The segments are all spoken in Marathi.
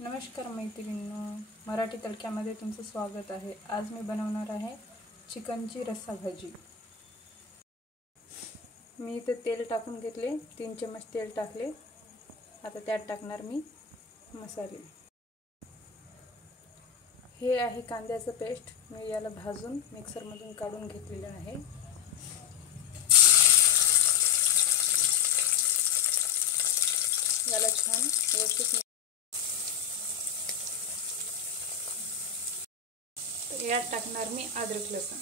नमस्कार मैत्रिणींनो, मराठी तडक्यामध्ये तुमचं स्वागत आहे। आज मी बनवणार आहे चिकनची रस्सा भाजी। मी इथे तेल टाकून घेतले, 3 चमच तेल टाकले। आता त्यात टाकणार मी मसाले। हे आहे कांद्याचं पेस्ट, मी याला भाजून मिक्सरमधून काढून घेतलेले आहे। याला छान व्यवस्थित यात टाकणार मी अद्रक लसूण।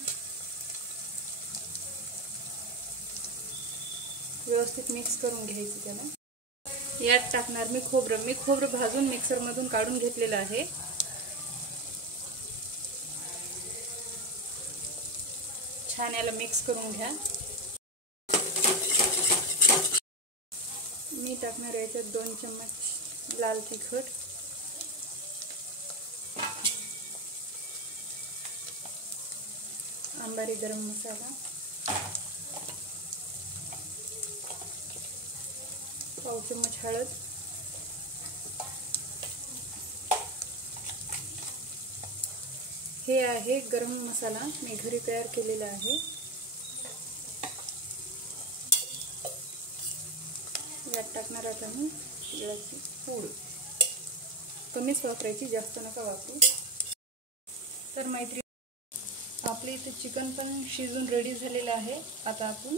व्यवस्थित मिक्स करून घ्यायचं त्याला। यात टाकणार मी खोबरं। मी खोबरं भाजून मिक्सरमधून काढून घेतलेलं आहे। छान याला मिक्स करून घ्या। मी टाकणार याच्यात 2 चमच लाल तिखट, अंबारी गरम मसाला, पाव चमच हळद, हे आहे गरम मसाला, मी घरी तयार केलेला आहे। यात टाकणार आता मी जिऱ्याची पूड। कमीच वापरायची, जास्त नका वापरू। तर मैत्री आपले इथे चिकन पण शिजून रेडी झालेलं आहे। आता आपण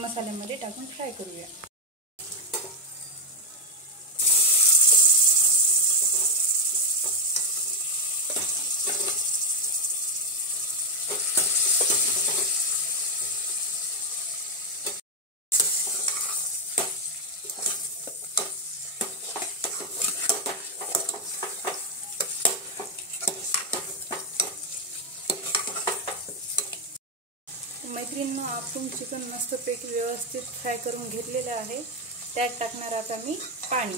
मसाल्यामध्ये टाकून फ्राय करूया। मैत्रिणींनो, आपण चिकन मस्तपैकी व्यवस्थित फ्राय करून घेतलेलं आहे। त्यात टाकणार आता मी पाणी।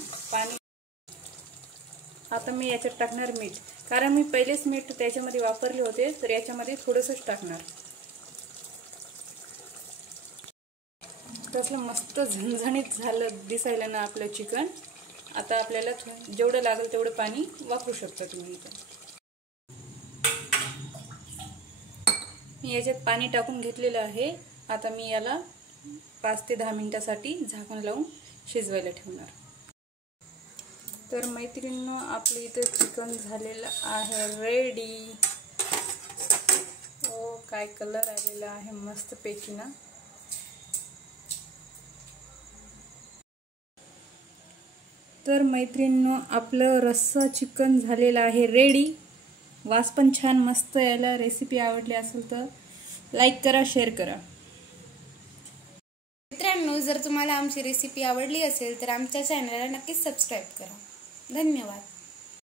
आता मी याच्यात टाकणार मीठ, कारण मी पहिलेच मीठ त्याच्यामध्ये वापरले होते, तर याच्यामध्ये थोडंसंच टाकणार। कसलं मस्त झणझणीत झालं दिसायला ना आपलं चिकन। आता आपल्याला जेवढं लागेल तेवढं पाणी वापरू शकता तुम्ही इथे। मी याच्यात पाणी टाकून घेतलेलं आहे। आता मी याला 5 ते 10 मिनिटांसाठी झाकण लावून शिजवायला ठेवणार। तर मैत्रिणींनो, आपलं इथे चिकन झालेलं आहे रेडी। ओ काय कलर आलेला आहे मस्त पैकी ना। तर मैत्रिणींनो, आपलं रस्सा चिकन झालेलं आहे रेडी। वास पण छान मस्त यायला। रेसिपी आवडली असेल तर लाईक करा, शेअर करा। मित्रांनो, जर तुम्हाला आमची रेसिपी आवडली असेल तर आमच्या चॅनलला नक्कीच सबस्क्राईब करा। धन्यवाद।